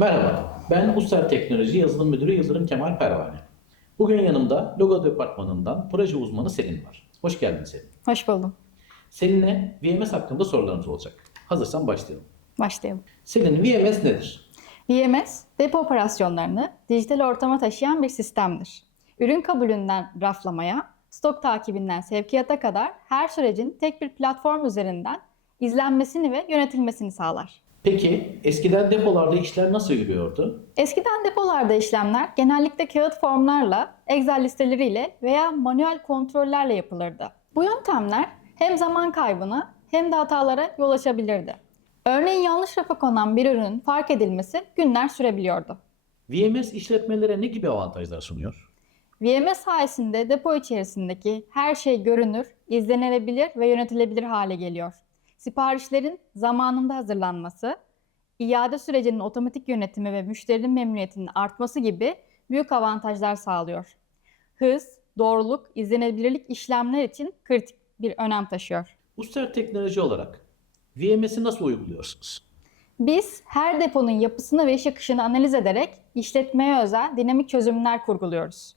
Merhaba, ben Uster Teknoloji Yazılım Müdürü Yıldırım Kemal Pervane. Bugün yanımda Logo Departmanı'ndan proje uzmanı Selin var. Hoş geldin Selin. Hoş buldum. Selin'e VMS hakkında sorularımız olacak. Hazırsan başlayalım. Başlayalım. Selin, VMS nedir? VMS, depo operasyonlarını dijital ortama taşıyan bir sistemdir. Ürün kabulünden raflamaya, stok takibinden sevkiyata kadar her sürecin tek bir platform üzerinden izlenmesini ve yönetilmesini sağlar. Peki, eskiden depolarda işler nasıl yürüyordu? Eskiden depolarda işlemler genellikle kağıt formlarla, Excel listeleriyle veya manuel kontrollerle yapılırdı. Bu yöntemler hem zaman kaybına hem de hatalara yol açabilirdi. Örneğin yanlış rafa konan bir ürünün fark edilmesi günler sürebiliyordu. VMS işletmelere ne gibi avantajlar sunuyor? VMS sayesinde depo içerisindeki her şey görünür, izlenebilir ve yönetilebilir hale geliyor. Siparişlerin zamanında hazırlanması, iade sürecinin otomatik yönetimi ve müşterinin memnuniyetinin artması gibi büyük avantajlar sağlıyor. Hız, doğruluk, izlenebilirlik işlemler için kritik bir önem taşıyor. Uster Teknoloji olarak VMS'i nasıl uyguluyorsunuz? Biz her deponun yapısını ve iş akışını analiz ederek işletmeye özel dinamik çözümler kurguluyoruz.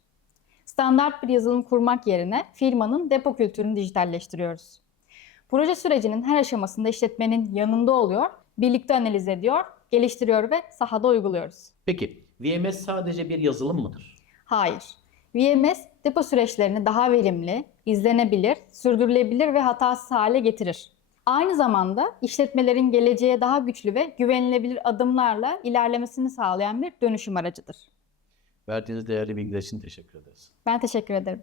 Standart bir yazılım kurmak yerine firmanın depo kültürünü dijitalleştiriyoruz. Proje sürecinin her aşamasında işletmenin yanında oluyor, birlikte analiz ediyor, geliştiriyor ve sahada uyguluyoruz. Peki, VMS sadece bir yazılım mıdır? Hayır. VMS depo süreçlerini daha verimli, izlenebilir, sürdürülebilir ve hatasız hale getirir. Aynı zamanda işletmelerin geleceğe daha güçlü ve güvenilebilir adımlarla ilerlemesini sağlayan bir dönüşüm aracıdır. Verdiğiniz değerli bilgiler için teşekkür ederiz. Ben teşekkür ederim.